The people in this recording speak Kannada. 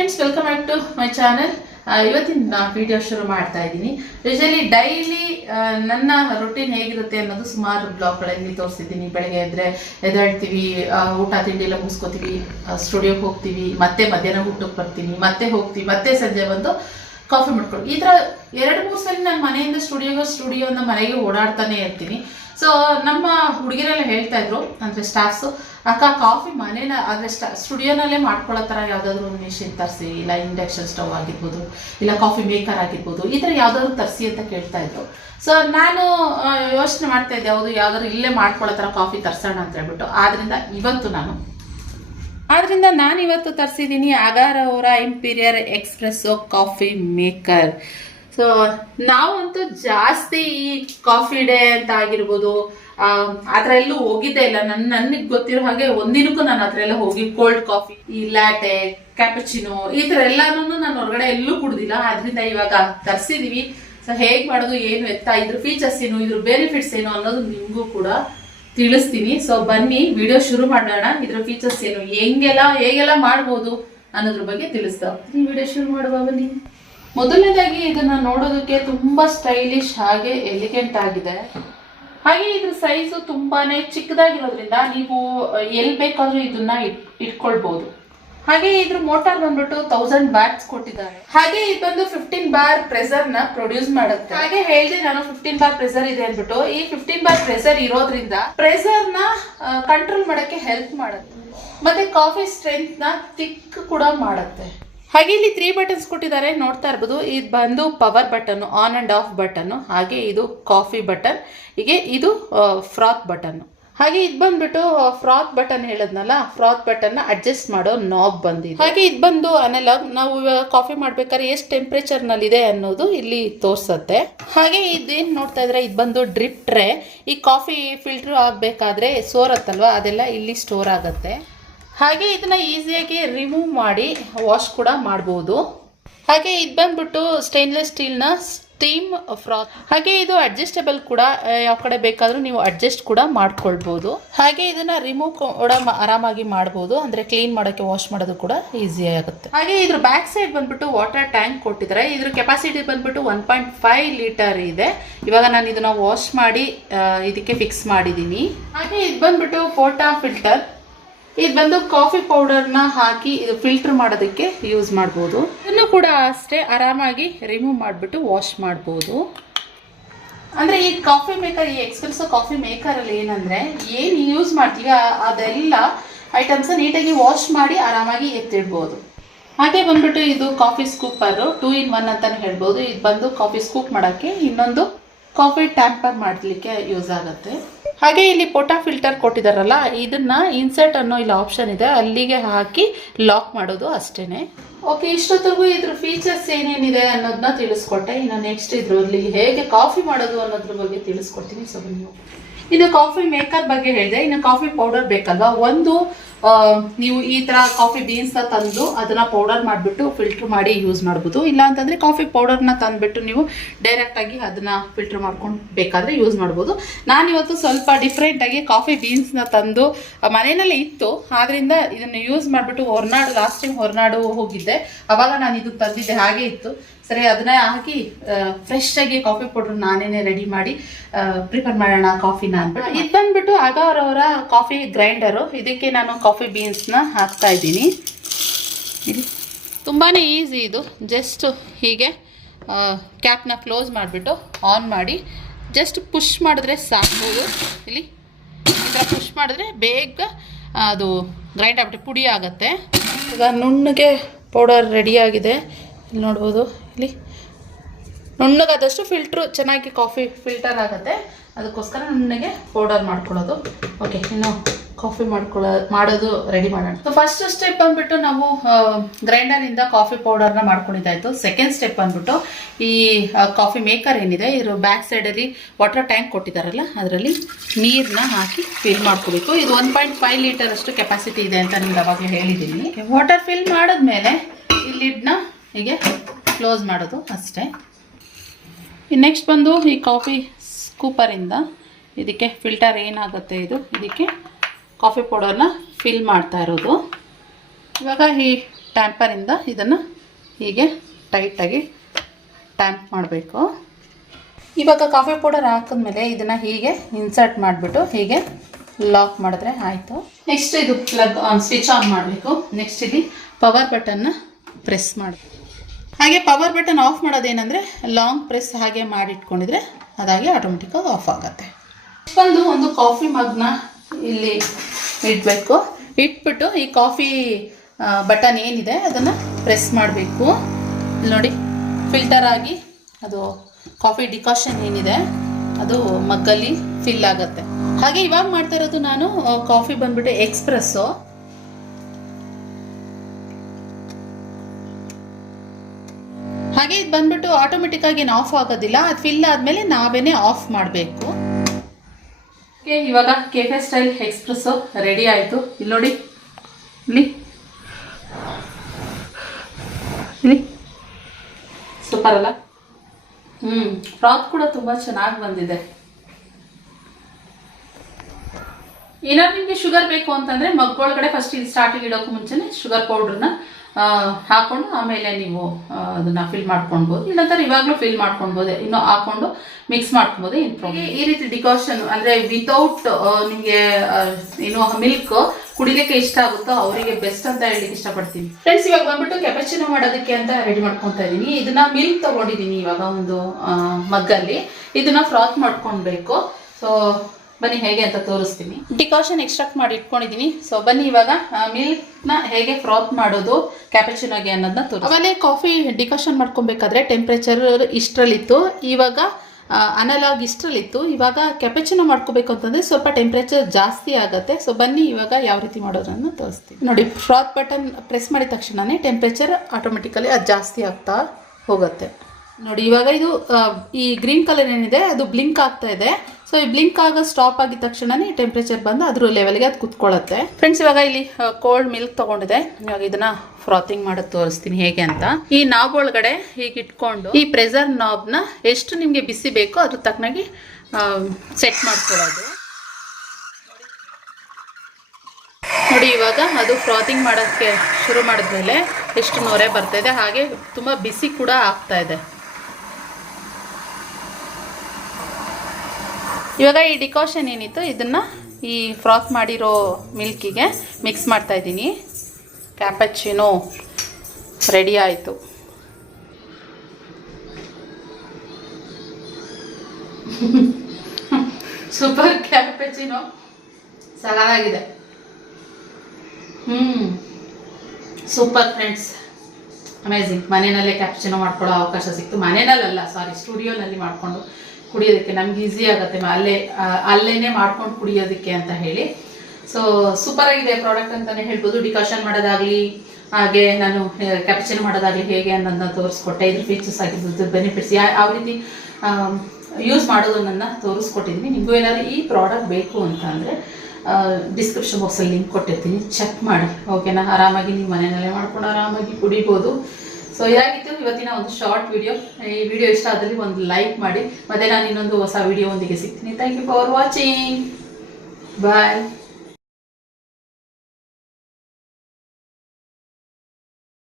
Friends welcome back to my channel ಇವತ್ತಿನ ವಿಡಿಯೋ ಶುರು ಮಾಡ್ತಾ ಇದ್ದೀನಿ. ಯೂಶಲಿ ಡೈಲಿ ನನ್ನ ರೊಟೀನ್ ಹೇಗಿರುತ್ತೆ ಅನ್ನೋದು ಸುಮಾರು ಬ್ಲಾಗ್ಗಳಲ್ಲಿ ತೋರಿಸಿದ್ದೀನಿ. ಬೆಳಗ್ಗೆ ಎದ್ರೆ ಎದ್ದಾಡ್ತೀವಿ ಊಟ ತಿಂಡಿ ಎಲ್ಲ ಮುಗಿಸ್ಕೋತೀವಿ ಸ್ಟುಡಿಯೋಗೆ ಹೋಗ್ತೀವಿ, ಮತ್ತೆ ಮಧ್ಯಾಹ್ನ ಊಟಕ್ಕೆ ಬರ್ತೀನಿ, ಮತ್ತೆ ಹೋಗ್ತೀವಿ, ಮತ್ತೆ ಸಂಜೆ ಬಂದು ಕಾಫಿ ಮಾಡ್ಕೊಂಡು. ಈ ಥರ ಎರಡು, ಮೂರು ಸಲ ನಾನು ಮನೆಯಿಂದ ಸ್ಟುಡಿಯೋಗೆ ಸ್ಟುಡಿಯೋನ ಮನೆಗೆ ಓಡಾಡ್ತಾನೆ ಇರ್ತೀನಿ. ಸೊ ನಮ್ಮ ಹುಡುಗಿರೆಲ್ಲ ಹೇಳ್ತಾ ಇದ್ರು, ಅಂದರೆ ಸ್ಟಾಫ್ಸು ಅಕ್ಕ ಕಾಫಿ ಮನೇನ, ಅಂದರೆ ಸ್ಟಾ ಸ್ಟುಡಿಯೋನಲ್ಲೇ ಮಾಡ್ಕೊಳ್ಳೋ ಥರ ಯಾವುದಾದ್ರೂ ಒಂದು ಮಿಷಿನ್ ತರಿಸಿ, ಇಲ್ಲ ಇಂಡಕ್ಷನ್ ಸ್ಟವ್ ಆಗಿರ್ಬೋದು, ಇಲ್ಲ ಕಾಫಿ ಮೇಕರ್ ಆಗಿರ್ಬೋದು, ಈ ಥರ ಯಾವುದಾದ್ರು ತರಿಸಿ ಅಂತ ಕೇಳ್ತಾ ಇದ್ರು. ಸೊ ನಾನು ಯೋಚನೆ ಮಾಡ್ತಾ ಇದ್ದೆ, ಹೌದು, ಯಾವ್ದಾದ್ರು ಇಲ್ಲೇ ಮಾಡ್ಕೊಳ್ಳೋ ಥರ ಕಾಫಿ ತರ್ಸೋಣ ಅಂತ ಹೇಳ್ಬಿಟ್ಟು. ಆದ್ರಿಂದ ಇವತ್ತು ನಾನು. ಆದ್ರಿಂದ ನಾನು ಇವತ್ತು ತರಿಸಿದ್ದೀನಿ ಅಗಾರ ಅವರ imperial espresso coffee maker so ನಾವಂತೂ ಜಾಸ್ತಿ ಈ ಕಾಫಿ ಡೇ ಅಂತ ಆಗಿರ್ಬೋದು ಆ, ಥರ ಎಲ್ಲೂ ಹೋಗಿದ್ದೇ ಇಲ್ಲ. ನನ್ ನನಗೆ ಗೊತ್ತಿರೋ ಹಾಗೆ ಒಂದಿನಕ್ಕೂ ನಾನು ಆ ಎಲ್ಲ ಹೋಗಿ ಕೋಲ್ಡ್ ಕಾಫಿ ಈ ಲ್ಯಾಟೆ ಕ್ಯಾಪಚಿನೋ ಈ ಥರ ಎಲ್ಲಾನು ನಾನು ಹೊರಗಡೆ ಎಲ್ಲೂ ಕುಡ್ದಿಲ್ಲ. ಆದ್ರಿಂದ ಇವಾಗ ತರಿಸಿದೀವಿ. ಸೊ ಹೇಗೆ ಮಾಡೋದು ಏನು ಎತ್ತ ಇದ್ರ ಫೀಚರ್ಸ್ ಏನು ಇದ್ರ ಬೆನಿಫಿಟ್ಸ್ ಏನು ಅನ್ನೋದು ನಿಮಗೂ ಕೂಡ ತಿಳಿಸ್ತೀನಿ. ಸೊ ಬನ್ನಿ ವಿಡಿಯೋ ಶುರು ಮಾಡೋಣ. ಇದ್ರ ಫೀಚರ್ಸ್ ಏನು ಹೆಂಗೆಲ್ಲ ಹೇಗೆಲ್ಲ ಮಾಡ್ಬೋದು ಅನ್ನೋದ್ರ ಬಗ್ಗೆ ತಿಳಿಸ್ತಾ ಹೋಗ್ತೀನಿ ವಿಡಿಯೋ ಶುರು ಮಾಡುವ ಬನ್ನಿ ಮೊದಲನೇದಾಗಿ ಇದನ್ನ ನೋಡೋದಕ್ಕೆ ತುಂಬಾ ಸ್ಟೈಲಿಶ್ ಹಾಗೆ ಎಲಿಗೆಂಟ್ ಆಗಿದೆ. ಹಾಗೆ ಇದ್ರ ಸೈಜು ತುಂಬಾನೇ ಚಿಕ್ಕದಾಗಿರೋದ್ರಿಂದ ನೀವು ಎಲ್ಲಿ ಬೇಕಾದ್ರೂ ಇದನ್ನ ಇಟ್ ಇಟ್ಕೊಳ್ಬಹುದು ಹಾಗೆ ಇದ್ರ ಮೋಟಾರ್ ಬಂದ್ಬಿಟ್ಟು ತೌಸಂಡ್ ಬ್ಯಾಟ್ಸ್ ಕೊಟ್ಟಿದ್ದಾರೆ. ಹಾಗೆ ಇದೊಂದು ಫಿಫ್ಟೀನ್ ಬಾರ್ ಪ್ರೆಸರ್ನ ಪ್ರೊಡ್ಯೂಸ್ ಮಾಡುತ್ತೆ. ಹಾಗೆ ಹೇಳಿದೆ ನಾನು ಫಿಫ್ಟೀನ್ ಬಾರ್ ಪ್ರೆಸರ್ ಇದೆ ಅಂದ್ಬಿಟ್ಟು, ಈ ಫಿಫ್ಟೀನ್ ಬಾರ್ ಪ್ರೆಸರ್ ಇರೋದ್ರಿಂದ ಪ್ರೆಸರ್ನ ಕಂಟ್ರೋಲ್ ಮಾಡಕ್ಕೆ ಹೆಲ್ಪ್ ಮಾಡುತ್ತೆ. ಮತ್ತೆ ಕಾಫಿ ಸ್ಟ್ರೆಂತ್ನ ತಿಕ್ ಕೂಡ ಮಾಡುತ್ತೆ. ಹಾಗೆ ಇಲ್ಲಿ ತ್ರೀ ಬಟನ್ಸ್ ಕೊಟ್ಟಿದ್ದಾರೆ, ನೋಡ್ತಾ ಇರ್ಬೋದು. ಇದು ಬಂದು power button on and off button ಹಾಗೆ ಇದು ಕಾಫಿ ಬಟನ್ ಹೀಗೆ ಇದು ಫ್ರಾತ್ ಬಟನ್ ಹಾಗೆ ಇದು ಬಂದ್ಬಿಟ್ಟು ಫ್ರಾತ್ ಬಟನ್ ಹೇಳದ್ನಲ್ಲ ಫ್ರಾತ್ ಬಟನ್ನ ಅಡ್ಜಸ್ಟ್ ಮಾಡೋ ನಾಬ್ ಬಂದಿದೆ. ಹಾಗೆ ಇದು ಬಂದು ಅನಲಾಗ್ ನಾವು ಕಾಫಿ ಮಾಡ್ಬೇಕಾದ್ರೆ ಎಷ್ಟು ಟೆಂಪರೇಚರ್ನಲ್ಲಿ ಇದೆ ಅನ್ನೋದು ಇಲ್ಲಿ ತೋರ್ಸತ್ತೆ. ಹಾಗೆ ಇದೇನ್ ನೋಡ್ತಾ ಇದ್ರೆ, ಇದು ಬಂದು ಡ್ರಿಪ್ ಟ್ರೇ ಈ ಕಾಫಿ ಫಿಲ್ಟರ್ ಆಗ್ಬೇಕಾದ್ರೆ ಸೋರತ್ತಲ್ವಾ? ಅದೆಲ್ಲ ಇಲ್ಲಿ ಸ್ಟೋರ್ ಆಗತ್ತೆ. ಹಾಗೆ ಇದನ್ನ ಈಸಿಯಾಗಿ ರಿಮೂವ್ ಮಾಡಿ ವಾಶ್ ಕೂಡ ಮಾಡ್ಬೋದು. ಹಾಗೆ ಇದು ಬಂದ್ಬಿಟ್ಟು ಸ್ಟೇನ್ಲೆಸ್ ಸ್ಟೀಲ್ನ ಸ್ಟೀಮ್ ಫ್ರಾತ್ ಹಾಗೆ ಇದು ಅಡ್ಜಸ್ಟೇಬಲ್ ಕೂಡ ಯಾವ ಕಡೆ ಬೇಕಾದರೂ ನೀವು ಅಡ್ಜಸ್ಟ್ ಕೂಡ ಮಾಡ್ಕೊಳ್ಬೋದು. ಹಾಗೆ ಇದನ್ನ ರಿಮೂವ್ ಕೂಡ ಆರಾಮಾಗಿ ಮಾಡ್ಬೋದು. ಅಂದ್ರೆ ಕ್ಲೀನ್ ಮಾಡೋಕ್ಕೆ ವಾಶ್ ಮಾಡೋದು ಕೂಡ ಈಸಿ ಆಗುತ್ತೆ. ಹಾಗೆ ಇದ್ರ ಬ್ಯಾಕ್ ಸೈಡ್ ಬಂದ್ಬಿಟ್ಟು ವಾಟರ್ ಟ್ಯಾಂಕ್ ಕೊಟ್ಟಿದ್ದಾರೆ. ಇದ್ರ ಕೆಪಾಸಿಟಿ ಬಂದ್ಬಿಟ್ಟು ಒನ್ ಪಾಯಿಂಟ್ ಫೈವ್ ಲೀಟರ್ ಇದೆ. ಇವಾಗ ನಾನು ಇದನ್ನ ವಾಶ್ ಮಾಡಿ ಇದಕ್ಕೆ ಫಿಕ್ಸ್ ಮಾಡಿದ್ದೀನಿ ಹಾಗೆ ಇದು ಬಂದ್ಬಿಟ್ಟು ಫೋಟಾ ಫಿಲ್ಟರ್ ಇದು ಬಂದು ಕಾಫಿ ಪೌಡರ್ನ ಹಾಕಿ ಇದು ಫಿಲ್ಟರ್ ಮಾಡೋದಕ್ಕೆ ಯೂಸ್ ಮಾಡ್ಬೋದು. ಇದನ್ನು ಕೂಡ ಅಷ್ಟೇ ಆರಾಮಾಗಿ ರಿಮೂವ್ ಮಾಡಿಬಿಟ್ಟು ವಾಶ್ ಮಾಡ್ಬೋದು. ಅಂದರೆ ಈ ಕಾಫಿ ಮೇಕರ್, ಈ ಎಕ್ಸ್ಪ್ರೆಸ್ ಕಾಫಿ ಮೇಕರಲ್ಲಿ ಏನಂದರೆ ಏನು ಯೂಸ್ ಮಾಡ್ತೀವಿ ಅದೆಲ್ಲ ಐಟಮ್ಸ್ ನೀಟಾಗಿ ವಾಶ್ ಮಾಡಿ ಆರಾಮಾಗಿ ಎತ್ತಿಡ್ಬೋದು. ಹಾಗೆ ಬಂದ್ಬಿಟ್ಟು ಇದು coffee scooper two in one ಅಂತಲೇ ಹೇಳ್ಬೋದು. ಇದು ಬಂದು ಕಾಫಿ ಸ್ಕೂಪ್ ಮಾಡೋಕ್ಕೆ ಇನ್ನೊಂದು ಕಾಫಿ ಟ್ಯಾಂಪರ್ ಮಾಡಲಿಕ್ಕೆ ಯೂಸ್ ಆಗುತ್ತೆ. ಹಾಗೆ ಇಲ್ಲಿ ಪೋಟಾ ಫಿಲ್ಟರ್ ಕೊಟ್ಟಿದ್ದಾರಲ್ಲ ಇದನ್ನ ಇನ್ಸರ್ಟ್ ಅನ್ನೋ ಇಲ್ಲಿ ಆಪ್ಷನ್ ಇದೆ, ಅಲ್ಲಿಗೆ ಹಾಕಿ ಲಾಕ್ ಮಾಡೋದು ಅಷ್ಟೇನೆ. ಓಕೆ ಇಷ್ಟೊತ್ತಿಗೂ ಇದ್ರ ಫೀಚರ್ಸ್ ಏನೇನಿದೆ ಅನ್ನೋದನ್ನ ತಿಳಿಸ್ಕೊಟ್ಟೆ. ಇನ್ನು ನೆಕ್ಸ್ಟ್ ಇದ್ರಲ್ಲಿ ಹೇಗೆ ಕಾಫಿ ಮಾಡೋದು ಅನ್ನೋದ್ರ ಬಗ್ಗೆ ತಿಳಿಸ್ಕೊಡ್ತೀನಿ. ಸೊ ಬನ್ನಿ. ಇನ್ನು ಕಾಫಿ ಮೇಕರ್ ಬಗ್ಗೆ ಹೇಳಿದೆ. ಇನ್ನು ಕಾಫಿ ಪೌಡರ್ ಬೇಕಲ್ವಾ? ಒಂದು ನೀವು ಈ ತರ ಕಾಫಿ ಬೀನ್ಸ್ನ ತಂದು ಅದನ್ನ ಪೌಡರ್ ಮಾಡಿಬಿಟ್ಟು ಫಿಲ್ಟರ್ ಮಾಡಿ ಯೂಸ್ ಮಾಡ್ಬೋದು. ಇಲ್ಲ ಅಂತಂದ್ರೆ ಕಾಫಿ ಪೌಡರ್ನ ತಂದ್ಬಿಟ್ಟು ನೀವು ಡೈರೆಕ್ಟ್ ಆಗಿ ಅದನ್ನ ಫಿಲ್ಟರ್ ಮಾಡ್ಕೊಂಡು ಬೇಕಾದರೆ ಯೂಸ್ ಮಾಡ್ಬೋದು. ನಾನಿವತ್ತು ಸ್ವಲ್ಪ ಡಿಫ್ರೆಂಟಾಗಿ ಕಾಫಿ ಬೀನ್ಸ್ನ ತಂದು ಮನೆಯಲ್ಲಿ ಮನೆಯಲ್ಲೇ ಇತ್ತು. ಆದ್ದರಿಂದ ಇದನ್ನ ಯೂಸ್ ಮಾಡ್ಬಿಟ್ಟು ಹೊರನಾಡು ಲಾಸ್ಟ್ ಟೈಮ್ ಹೊರನಾಡು ಹೋಗಿದ್ದೆ. ಅವಾಗ ನಾನು ಇದು ತಂದಿದ್ದೆ, ಹಾಗೆ ಇತ್ತು. ಸರಿ ಅದನ್ನ ಹಾಕಿ ಫ್ರೆಶ್ ಆಗಿ ಕಾಫಿ ಪೌಡರ್ ನಾನೇನೆ ರೆಡಿ ಮಾಡಿ ಪ್ರಿಪೇರ್ ಮಾಡೋಣ ಕಾಫಿನ ಅಂದ್ಬಿಟ್ಟು. ಇದು ಬಂದ್ಬಿಟ್ಟು ಆಗ ಅವರವರ ಕಾಫಿ ಗ್ರೈಂಡರು ಇದಕ್ಕೆ ನಾನು ಕಾಫಿ ಬೀನ್ಸ್ನ ಹಾಕ್ತಾ ಇದ್ದೀನಿ. ಇದು ತುಂಬಾ ಈಸಿ ಇದು. ಜಸ್ಟ್ ಹೀಗೆ ಕ್ಯಾಪ್ನ ಕ್ಲೋಸ್ ಮಾಡಿಬಿಟ್ಟು ಆನ್ ಮಾಡಿ ಜಸ್ಟ್ ಪುಷ್ ಮಾಡಿದ್ರೆ ಸಾಕ್ಬೋದು ಇಲ್ಲಿ ಈ ಥರ ಪುಷ್ ಮಾಡಿದ್ರೆ ಬೇಗ ಅದು ಗ್ರೈಂಡ್ ಆಗ್ಬಿಟ್ಟು ಪುಡಿ ಆಗುತ್ತೆ. ಈಗ ನುಣ್ಣಗೆ ಪೌಡರ್ ರೆಡಿಯಾಗಿದೆ ಇಲ್ಲಿ ನೋಡ್ಬೋದು. ಇಲ್ಲಿ ನುಣ್ಣಗಾದಷ್ಟು ಫಿಲ್ಟ್ರು ಚೆನ್ನಾಗಿ ಕಾಫಿ ಫಿಲ್ಟರ್ ಆಗುತ್ತೆ. ಅದಕ್ಕೋಸ್ಕರ ನುಣ್ಣಗೆ ಪೌಡರ್ ಮಾಡ್ಕೊಳ್ಳೋದು. ಓಕೆ ಇನ್ನು ಕಾಫಿ ಮಾಡ್ಕೊಳ್ಳೋ, ಮಾಡೋದು ರೆಡಿ ಮಾಡೋಣ. ಫಸ್ಟ್ ಸ್ಟೆಪ್ ಬಂದ್ಬಿಟ್ಟು ನಾವು ಗ್ರೈಂಡರಿಂದ ಕಾಫಿ ಪೌಡರ್ನ ಮಾಡ್ಕೊಂಡಿದ್ದಾಯಿತು ಸೆಕೆಂಡ್ ಸ್ಟೆಪ್ ಬಂದ್ಬಿಟ್ಟು ಈ ಕಾಫಿ ಮೇಕರ್ ಏನಿದೆ ಇದ್ರ ಬ್ಯಾಕ್ ಸೈಡಲ್ಲಿ ವಾಟರ್ ಟ್ಯಾಂಕ್ ಕೊಟ್ಟಿದ್ದಾರಲ್ಲ, ಅದರಲ್ಲಿ ನೀರನ್ನ ಹಾಕಿ ಫಿಲ್ ಮಾಡ್ಕೋಬೇಕು. ಇದು ಒನ್ ಪಾಯಿಂಟ್ ಫೈವ್ ಲೀಟರ್ ಅಷ್ಟು ಕೆಪಾಸಿಟಿ ಇದೆ ಅಂತ ನಿಮ್ಗೆ ಅವಾಗಲೇ ಹೇಳಿದ್ದೀನಿ. ವಾಟರ್ ಫಿಲ್ ಮಾಡಿದ್ಮೇಲೆ ಈ ಲಿಡ್ನ ಹೀಗೆ ಕ್ಲೋಸ್ ಮಾಡೋದು ಅಷ್ಟೇ. ನೆಕ್ಸ್ಟ್ ಬಂದು ಈ ಕಾಫಿ ಸ್ಕೂಪರಿಂದ ಇದಕ್ಕೆ ಫಿಲ್ಟರ್ ಏನಾಗುತ್ತೆ ಇದು? ಇದಕ್ಕೆ ಕಾಫಿ ಪೌಡರ್ನ ಫಿಲ್ ಮಾಡ್ತಾ ಇರೋದು. ಇವಾಗ ಈ ಟ್ಯಾಂಪರಿಂದ ಇದನ್ನು ಹೀಗೆ ಟೈಟಾಗಿ ಟ್ಯಾಂಪ್ ಮಾಡಬೇಕು. ಇವಾಗ ಕಾಫಿ ಪೌಡರ್ ಹಾಕಿದ್ಮೇಲೆ ಇದನ್ನು ಹೀಗೆ ಇನ್ಸರ್ಟ್ ಮಾಡಿಬಿಟ್ಟು ಹೀಗೆ ಲಾಕ್ ಮಾಡಿದ್ರೆ ಆಯಿತು. ನೆಕ್ಸ್ಟ್ ಇದು ಪ್ಲಗ್ ಸ್ವಿಚ್ ಆನ್ ಮಾಡಬೇಕು. ನೆಕ್ಸ್ಟ್ ಇಲ್ಲಿ ಪವರ್ ಬಟನ್ನ ಪ್ರೆಸ್ ಮಾಡಿ. ಹಾಗೆ ಪವರ್ ಬಟನ್ ಆಫ್ ಮಾಡೋದೇನೆಂದರೆ ಲಾಂಗ್ ಪ್ರೆಸ್ ಹಾಗೆ ಮಾಡಿಟ್ಕೊಂಡಿದ್ರೆ ಅದಾಗಿ ಆಟೋಮೆಟಿಕ್ಕಾಗಿ ಆಫ್ ಆಗುತ್ತೆ. ಒಂದು ಒಂದು ಕಾಫಿ ಮಗ್ನ ಇಲ್ಲಿ ಇಡಬೇಕು. ಇಟ್ಬಿಟ್ಟು ಈ ಕಾಫಿ ಬಟನ್ ಏನಿದೆ ಅದನ್ನು ಪ್ರೆಸ್ ಮಾಡಬೇಕು. ನೋಡಿ ಫಿಲ್ಟರ್ ಆಗಿ ಅದು ಕಾಫಿ ಡಿಕಾಷನ್ ಏನಿದೆ ಅದು ಮಗ್ಗಲ್ಲಿ ಫಿಲ್ ಆಗುತ್ತೆ. ಹಾಗೆ ಇವಾಗ ಮಾಡ್ತಾ ಇರೋದು ನಾನು ಕಾಫಿ ಬಂದ್ಬಿಟ್ಟು ಎಕ್ಸ್ಪ್ರೆಸ್ಸು ಹಾಗೆ ಇದು ಬಂದ್ಬಿಟ್ಟು ಆಟೋಮೆಟಿಕ್ ಆಗಿ ಏನು ಆಫ್ ಆಗೋದಿಲ್ಲ, ಅದು ಫಿಲ್ ಆದಮೇಲೆ ನಾವೇನೆ ಆಫ್ ಮಾಡಬೇಕು. ಓಕೆ ಇವಾಗ ಕೆಫೆ ಸ್ಟೈಲ್ ಎಕ್ಸ್ಪ್ರೆಸ್ ರೆಡಿ ಆಯಿತು. ಇಲ್ಲಿ ನೋಡಿ. ಇಲ್ಲಿ. ಇಲ್ಲಿ. ಸೂಪರ್ ಅಲ್ಲ? ಹ್ಞೂ ಫ್ರಾಕ್ ಕೂಡ ತುಂಬ ಚೆನ್ನಾಗಿ ಬಂದಿದೆ. ಏನಾದ್ರು ನಿಮಗೆ ಶುಗರ್ ಬೇಕು ಅಂತಂದರೆ ಮಗ್ಗೊಳಗಡೆ ಫಸ್ಟ್ ಇದು ಸ್ಟಾರ್ಟಿಂಗ್ ಇಡೋಕೆ ಮುಂಚೆನೆ ಶುಗರ್ ಪೌಡ್ರನ್ನ ಹಾಕೊಂಡು ಆಮೇಲೆ ನೀವು ಅದನ್ನು ಫಿಲ್ ಮಾಡ್ಕೊಳ್ಬೋದು. ಇಲ್ಲಾಂದ್ರೆ ಇವಾಗಲೂ ಫಿಲ್ ಮಾಡ್ಕೊಳ್ಬೋದು. ಇನ್ನು ಹಾಕೊಂಡು ಮಿಕ್ಸ್ ಮಾಡ್ಕೊಬೋದು ಏನು ಪ್ರಾಬ್ಲಮ್ ಈ ರೀತಿ ಡಿಕಾಷನ್ ಅಂದರೆ ವಿತೌಟ್ ನಿಮಗೆ ಏನು ಮಿಲ್ಕ್ ಕುಡಿಲಿಕ್ಕೆ ಇಷ್ಟ ಆಗುತ್ತೋ ಅವರಿಗೆ ಬೆಸ್ಟ್ ಅಂತ ಹೇಳಲಿಕ್ಕೆ ಇಷ್ಟಪಡ್ತೀನಿ. ಫ್ರೆಂಡ್ಸ್ ಇವಾಗ ಬಂದ್ಬಿಟ್ಟು ಕೆಪಚಿನೋ ಮಾಡೋದಕ್ಕೆ ಅಂತ ರೆಡಿ ಮಾಡ್ಕೊತಾ ಇದ್ದೀನಿ. ಇದನ್ನ ಮಿಲ್ಕ್ ತಗೊಂಡಿದ್ದೀನಿ ಇವಾಗ ಒಂದು ಮಗ್ಗಲ್ಲಿ. ಇದನ್ನ ಫ್ರಾತ್ ಮಾಡ್ಕೊಳ್ಬೇಕು. ಸೊ ಬನ್ನಿ ಹೇಗೆ ಅಂತ ತೋರಿಸ್ತೀನಿ. ಡಿಕಾಷನ್ ಎಕ್ಸ್ಟ್ರಾಕ್ಟ್ ಮಾಡಿ ಇಟ್ಕೊಂಡಿದ್ದೀನಿ ಸೊ ಬನ್ನಿ ಇವಾಗ ಮಿಲ್ಕ್ನ ಹೇಗೆ ಫ್ರಾತ್ ಮಾಡೋದು ಕ್ಯಾಪಚಿನೋಗೆ ಅನ್ನೋದನ್ನ ತೋರಿಸಿ ಆಮೇಲೆ ಕಾಫಿ ಡಿಕಾಷನ್ ಮಾಡ್ಕೊಬೇಕಾದ್ರೆ ಟೆಂಪ್ರೇಚರ್ ಇಷ್ಟರಲ್ಲಿತ್ತು. ಇವಾಗ ಅನಲಾಗ್ ಇಷ್ಟರಲ್ಲಿತ್ತು. ಇವಾಗ ಕ್ಯಾಪೆಚಿನ ಮಾಡ್ಕೋಬೇಕು ಅಂತಂದರೆ ಸ್ವಲ್ಪ ಟೆಂಪ್ರೇಚರ್ ಜಾಸ್ತಿ ಆಗುತ್ತೆ. ಸೊ ಬನ್ನಿ ಇವಾಗ ಯಾವ ರೀತಿ ಮಾಡೋದನ್ನು ತೋರಿಸ್ತೀನಿ. ನೋಡಿ ಫ್ರಾತ್ ಬಟನ್ ಪ್ರೆಸ್ ಮಾಡಿದ ತಕ್ಷಣನೇ ಟೆಂಪ್ರೇಚರ್ ಆಟೋಮೆಟಿಕಲಿ ಅದು ಜಾಸ್ತಿ ಆಗ್ತಾ ಹೋಗುತ್ತೆ. ನೋಡಿ, ಇವಾಗ ಇದು ಈ ಗ್ರೀನ್ ಕಲರ್ ಏನಿದೆ, ಅದು ಬ್ಲಿಂಕ್ ಆಗ್ತಾ ಇದೆ. ಸೊ ಈ ಬ್ಲಿಂಕ್ ಆಗೋ ಸ್ಟಾಪ್ ಆಗಿದ ತಕ್ಷಣನೇ ಟೆಂಪ್ರೇಚರ್ ಬಂದು ಅದ್ರ ಲೆವೆಲ್ಗೆ ಅದು ಕುತ್ಕೊಳ್ಳುತ್ತೆ. ಫ್ರೆಂಡ್ಸ್ ಇವಾಗ ಇಲ್ಲಿ ಕೋಲ್ಡ್ ಮಿಲ್ಕ್ ತಗೊಂಡಿದೆ. ಇವಾಗ ಇದನ್ನ ಫ್ರಾತಿಂಗ್ ಮಾಡೋದು ತೋರಿಸ್ತೀನಿ ಹೇಗೆ ಅಂತ. ಈ ನಾಬ್ ಒಳಗಡೆ ಹೀಗೆ ಇಟ್ಕೊಂಡು, ಈ ಪ್ರೆಸರ್ ನಾಬ್ನ ಎಷ್ಟು ನಿಮಗೆ ಬಿಸಿ ಬೇಕೋ ಅದ್ರ ತಕ್ಕನಾಗಿ ಸೆಟ್ ಮಾಡ್ಕೊಳ್ಳೋದು. ನೋಡಿ, ಇವಾಗ ಅದು ಫ್ರಾತಿಂಗ್ ಮಾಡೋಕ್ಕೆ ಶುರು ಮಾಡಿದ್ಮೇಲೆ ಎಷ್ಟು ನೊರೆ ಬರ್ತಾ ಇದೆ. ಹಾಗೆ ತುಂಬ ಬಿಸಿ ಕೂಡ ಆಗ್ತಾ ಇದೆ. ಇವಾಗ ಈ ಡಿಕಾಷನ್ ಏನಿತ್ತು, ಇದನ್ನ ಈ ಫ್ರಾಕ್ ಮಾಡಿರೋ ಮಿಲ್ಕಿಗೆ ಮಿಕ್ಸ್ ಮಾಡ್ತಾ ಇದ್ದೀನಿ. ಕ್ಯಾಪಚಿನೋ ರೆಡಿ ಆಯಿತು. ಸೂಪರ್ ಕ್ಯಾಪಚಿನೋ ಸಲಾಗಿದೆ ಹ್ಮ್. ಸೂಪರ್ ಫ್ರೆಂಡ್ಸ್ ಅಮೇಝಿಂಗ್ ಮನೆಯಲ್ಲೇ ಕ್ಯಾಪ್ಚಿನೋ ಮಾಡ್ಕೊಳ್ಳೋ ಅವಕಾಶ ಸಿಕ್ತು. ಮನೆಯಲ್ಲಲ್ಲ ಸಾರಿ ಸ್ಟುಡಿಯೋನಲ್ಲಿ ಮಾಡಿಕೊಂಡು ಕುಡಿಯೋದಕ್ಕೆ ನಮ್ಗೆ ಈಸಿ ಆಗುತ್ತೆ ಅಲ್ಲೇ ಅಲ್ಲೇನೆ ಮಾಡ್ಕೊಂಡು ಕುಡಿಯೋದಕ್ಕೆ ಅಂತ ಹೇಳಿ. ಸೊ ಸೂಪರ್ ಆಗಿದೆ ಪ್ರಾಡಕ್ಟ್ ಅಂತಾನೆ ಹೇಳ್ಬೋದು. ಡಿಕಾಷನ್ ಮಾಡೋದಾಗ್ಲಿ, ಹಾಗೆ ನಾನು ಕ್ಯಾಪ್ಚರ್ ಮಾಡೋದಾಗ್ಲಿ ಹೇಗೆ ಅನ್ನೋದನ್ನ ತೋರಿಸ್ಕೊಟ್ಟೆ. ಇದ್ರ ಫೀಚರ್ಸ್ ಆಗಿರ್ಬೋದು ಬೆನಿಫಿಟ್ಸ್ ಯಾವ ರೀತಿ ಯೂಸ್ ಮಾಡೋದನ್ನ ತೋರಿಸ್ಕೊಟ್ಟಿದ್ದೀನಿ. ನಿಮಗೂ ಏನಾದ್ರು ಈ ಪ್ರಾಡಕ್ಟ್ ಬೇಕು ಅಂತ ಅಂದರೆ ಡಿಸ್ಕ್ರಿಪ್ಷನ್ ಬಾಕ್ಸಲ್ಲಿ ಲಿಂಕ್ ಕೊಟ್ಟಿರ್ತೀನಿ. ಚೆಕ್ ಮಾಡಿ. ಓಕೆನಾ ಆರಾಮಾಗಿ ನಿಮ್ಮ ಮನೆಯಲ್ಲೇ ಮಾಡ್ಕೊಂಡು ಆರಾಮಾಗಿ ಕುಡಿಬೋದು. ಸೊ ಇದಾಗಿತ್ತು. ಇವತ್ತಿನ ಒಂದು ಶಾರ್ಟ್ ವಿಡಿಯೋ ಈ ವಿಡಿಯೋ ಇಷ್ಟ ಆದಲ್ಲಿ ಒಂದು ಲೈಕ್ ಮಾಡಿ. ಮತ್ತೆ ನಾನು ಇನ್ನೊಂದು ಹೊಸ ವಿಡಿಯೋ ಒಂದಿಗೆ ಸಿಗ್ತೀನಿ. Thank you for watching bye